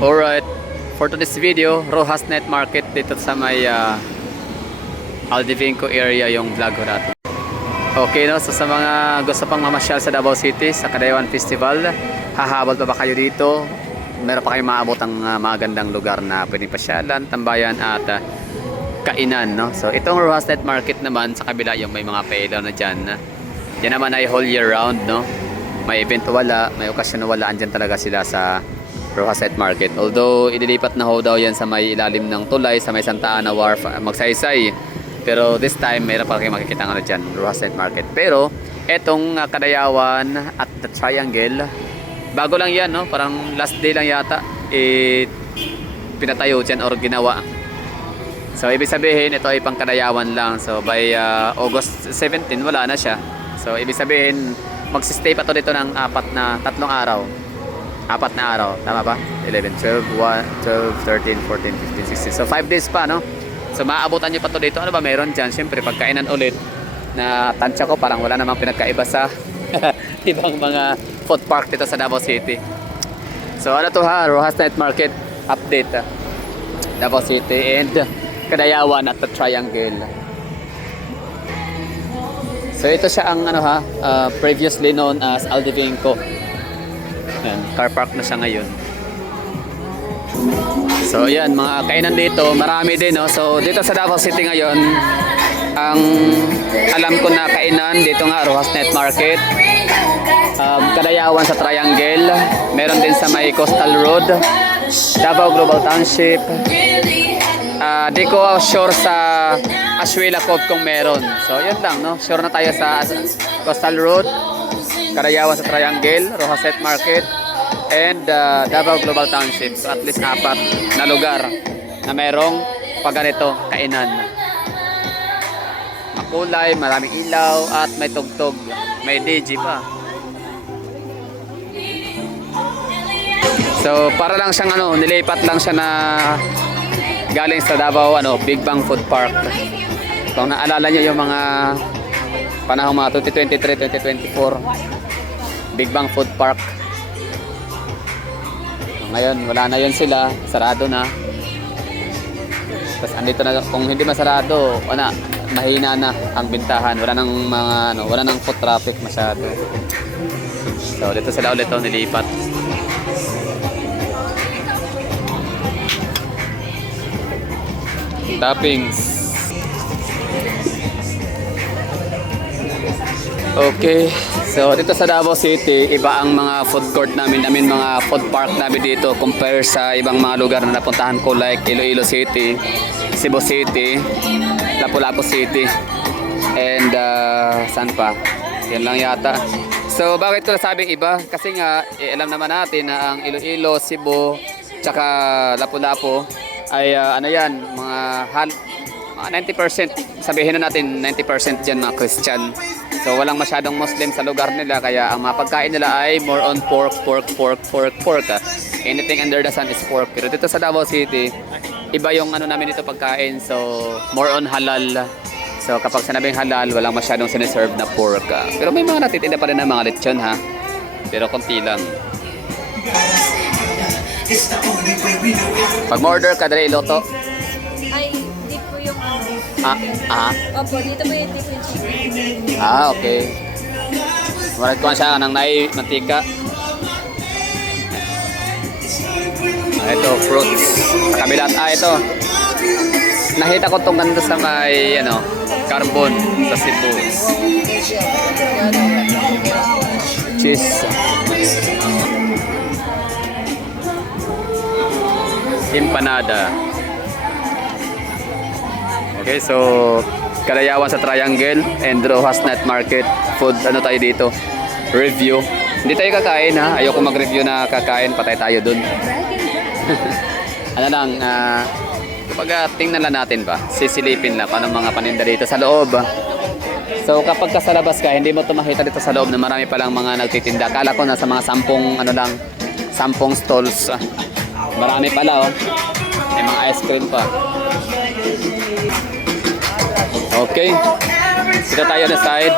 Alright, for today's video, Rojas Night Market dito sa may Aldevinco area yung vlog ko natin. Okay no, so sa mga gusto pang mamasyal sa Davao City sa Kadayawan Festival, hahabol pa ba kayo dito? Meron pa kayong maabot ang magandang lugar na pwedeng pasyalan, tambayan at kainan, no? So itong Rojas Night Market naman sa kabila yung may mga pailaw na dyan. Yan naman ay whole year round, no? May event wala, may okasyon wala, andyan talaga sila sa Rojas Night Market. Although ililipat na ho daw yan sa may ilalim ng tulay sa may Santa Ana Wharf, Magsaysay. Pero this time mayroon pa kayo makikita nga dyan, Rojas Night Market. Pero etong Kadayawan at the Triangle, bago lang yan, no? Parang last day lang yata pinatayo dyan or ginawa. So ibig sabihin ito ay pang Kadayawan lang. So by August 17 wala na siya. So ibig sabihin magsistay pa to dito ng tatlong araw. Apat na araw, tama ba? 11, 12, 1, 12, 13, 14, 15, 16. So 5 days pa, no? So maabutan nyo pa to dito. Ano ba meron dyan? Siyempre pagkainan ulit na tansya ko parang wala namang pinagkaiba sa ibang mga food park dito sa Davao City. So ano to ha? Rojas Night Market update, Davao City and Kadayawan at the Triangle. So ito siya ang ano previously known as Aldevinco. Yan, car park na siya ngayon. So yan, mga kainan dito, marami din, no? So dito sa Davao City ngayon, ang alam ko na kainan dito nga Rojas Night Market, Kadayawan sa Triangle, meron din sa may Coastal Road, Davao Global Township. Di ko sure sa Ashuela Cove kung meron. So yun lang, no? Sure na tayo sa Coastal Road, Kadayawan sa Triangle, Rojas Night Market, and Davao Global Township. So at least 4 na lugar na merong pagganito kainan. Makulay, maraming ilaw at may tugtog, may DJ pa. So para lang siyang nilipat lang siya na galing sa Davao Big Bang Food Park. Kung naalala niyo yung mga panahong mga 2023, 2024, Big Bang Food Park. So, ngayon wala na yun sila, sarado na. Tapos andito na, kung hindi masarado, mahina na ang bintahan. Wala nang wala nang foot traffic masyado. So dito sila ulit nilipat. Toppings. Okay, so dito sa Davao City, iba ang mga food court namin, mga food park namin dito compare sa ibang mga lugar na napuntahan ko like Iloilo City, Cebu City, Lapu-Lapu City, and saan pa? Yan lang yata. So bakit ko nasabing iba? Kasi nga, alam naman natin na ang Iloilo, Cebu, tsaka Lapu-Lapu ay mga 90%, sabihin na natin 90% dyan mga Christian. So walang masyadong Muslim sa lugar nila, kaya ang mga pagkain nila ay more on pork. Anything under the sun is pork. Pero dito sa Davao City, iba yung namin dito pagkain, so more on halal. So kapag sinabing halal, walang masyadong siniserve na pork. Pero may mga natitinda pa rin ng mga lechon ha, pero konti lang. Pag order ka dali iloto. Ay, hindi po yung Opo, dito po yung different chicken. Okay. Marat ko siya ng nai mantika. Ito, fruits. Sa kabila. Ito. Nakita ko itong ganito sa may, carbon sa Cebu. Cheese. Empanada. Okay, so Kadayawan sa Triangle and Rojas Night Market food, tayo dito? Review. Hindi tayo kakain ha. Ayoko mag-review na kakain, patay tayo dun. Kapag tingnan lang natin ba, sisilipin lang paano mga paninda dito sa loob. So kapag sa labas ka, hindi mo ito makita dito sa loob na marami palang mga nagtitinda. Akala ko nasa mga 10 stalls. Marami pala may mga ice cream pa. Okay, dito tayo na side.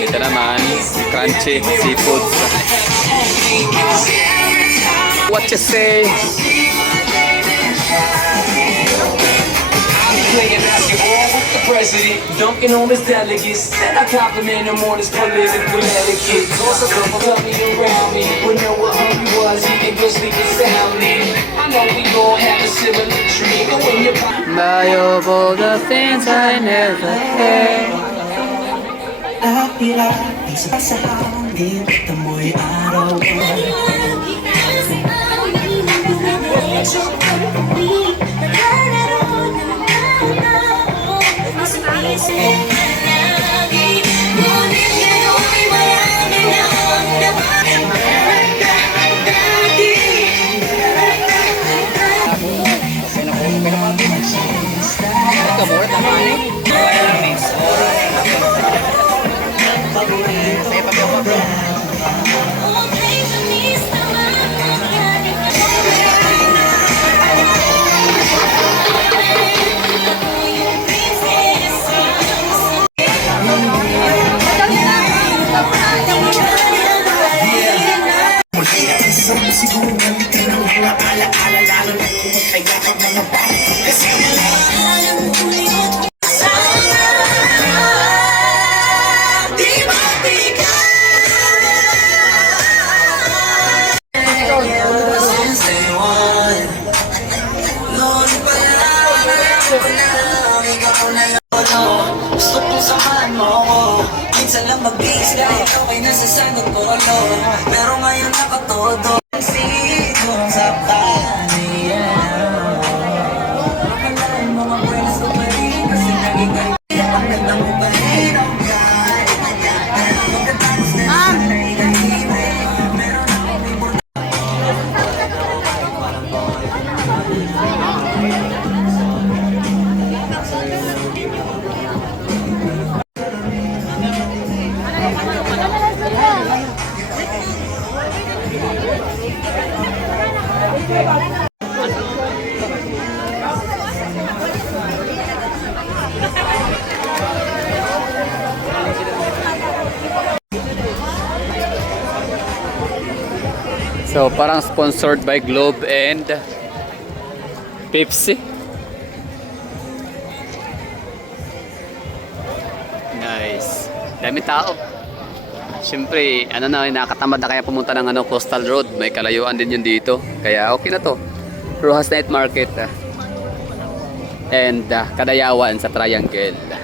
Ito naman, crunchy seafood. What you say? Playing basketball with the president, dunking on his delegates. Then I compliment him on his political etiquette. Toss a couple of me around me, but know what hungry was, he can go sleep and soundly. I know we gon' have a similar dream, but when you're Buy of all the things I never had. Lahat-lahat sa hangin, tamoy araw. Siguro namin ka ng mga alaala, lalo na kung magkaya ka mga bata. Kasi wala di matigas. Since day one, noon pa lang, alam ko na ikaw na lolo. Gusto kong samahan mo ako, minsan lang mag-base kahit okay na sa sagot ko, no. Pero ngayon nakatodo. Sinong sa kanya Makalaan mo ang buenas ko pa rin kasi naging kaya ang ganda mo pa rin ang gaya Magkatapos na sa nahihimik meron akong importante So parang sponsored by Globe and Pepsi. Nice. Dami tao. Siyempre, ano na, nakatamad na kaya pumunta ng Coastal Road. May kalayuan din yun dito. Kaya okay na to. Rojas Night Market. And Kadayawan sa Triangle.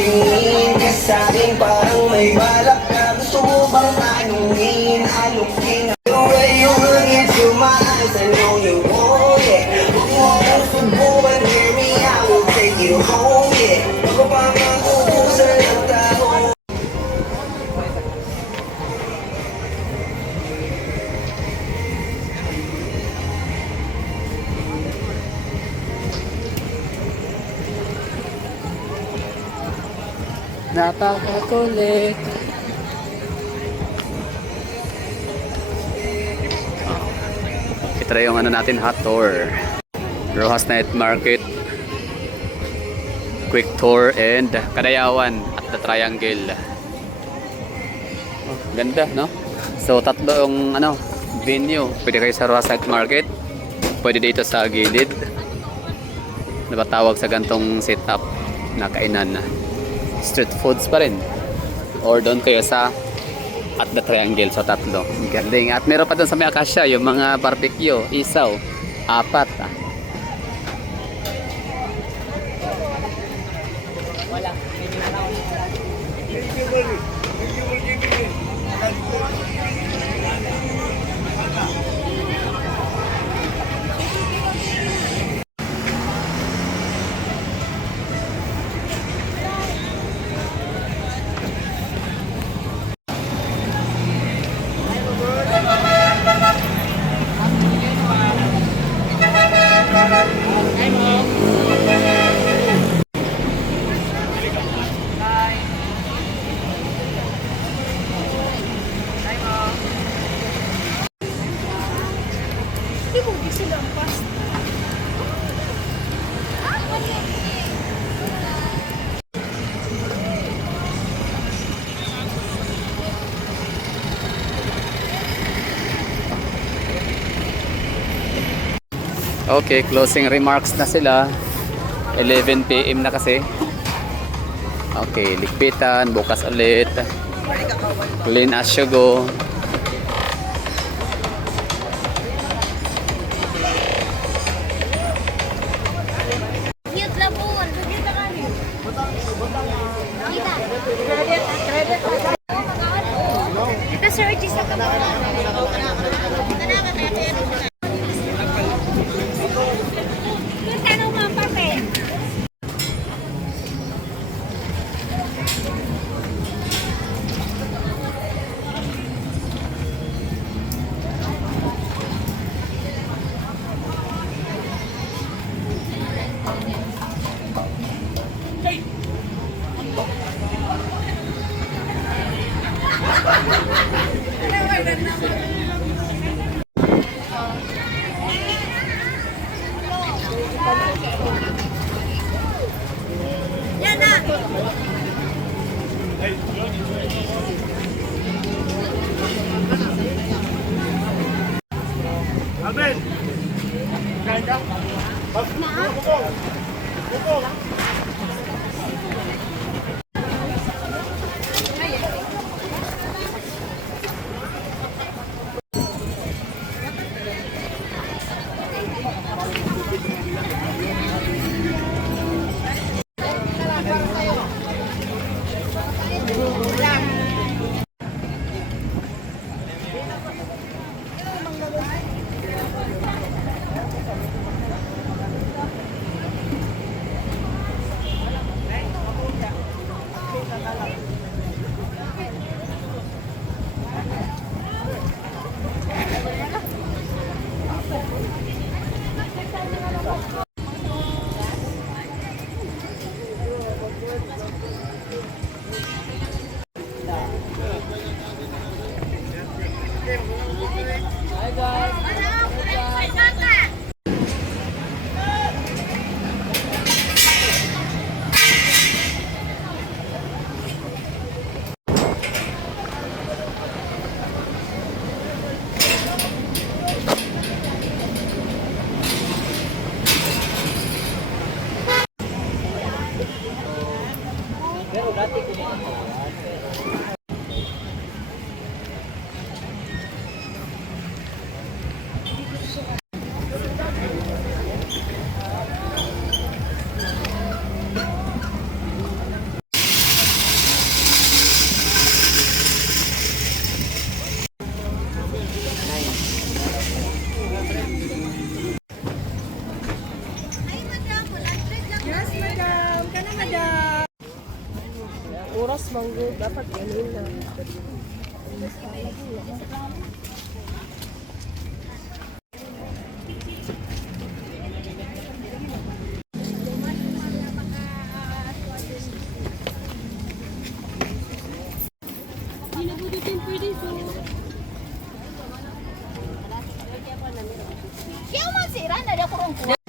Tingin ka sa'kin parang may balak na gusto mo bang tanungin, alukin. The way you look into my eyes, I know you want it. Huwag mo akong subukan, hear me, I will take you home, yeah. Ako pa ang uusan ng tao. Napakakulit. Ito na yung natin hot tour. Rojas Night Market, Quick Tour, and Kadayawan at the Triangle. Oh, ganda, no? So tatlo yung venue. Pwede kayo sa Rojas Night Market, pwede dito sa gilid. Nabatawag sa gantong setup na kainan. Street foods pa rin. Or doon kayo sa at the Triangle, so tatlo. Galing. At meron pa doon sa may Acacia yung mga barbecue, isaw, 4. Okay, closing remarks na sila. 11 PM na kasi. Okay, ligpitan, bukas ulit. Clean as you go. Cute labon. Ito sir, sa kabahan. Yung tanong mga papel. Yan na! Yes, madam. Kana, madam. Oras manggo dapat ganin na. Kaya man sira na kurang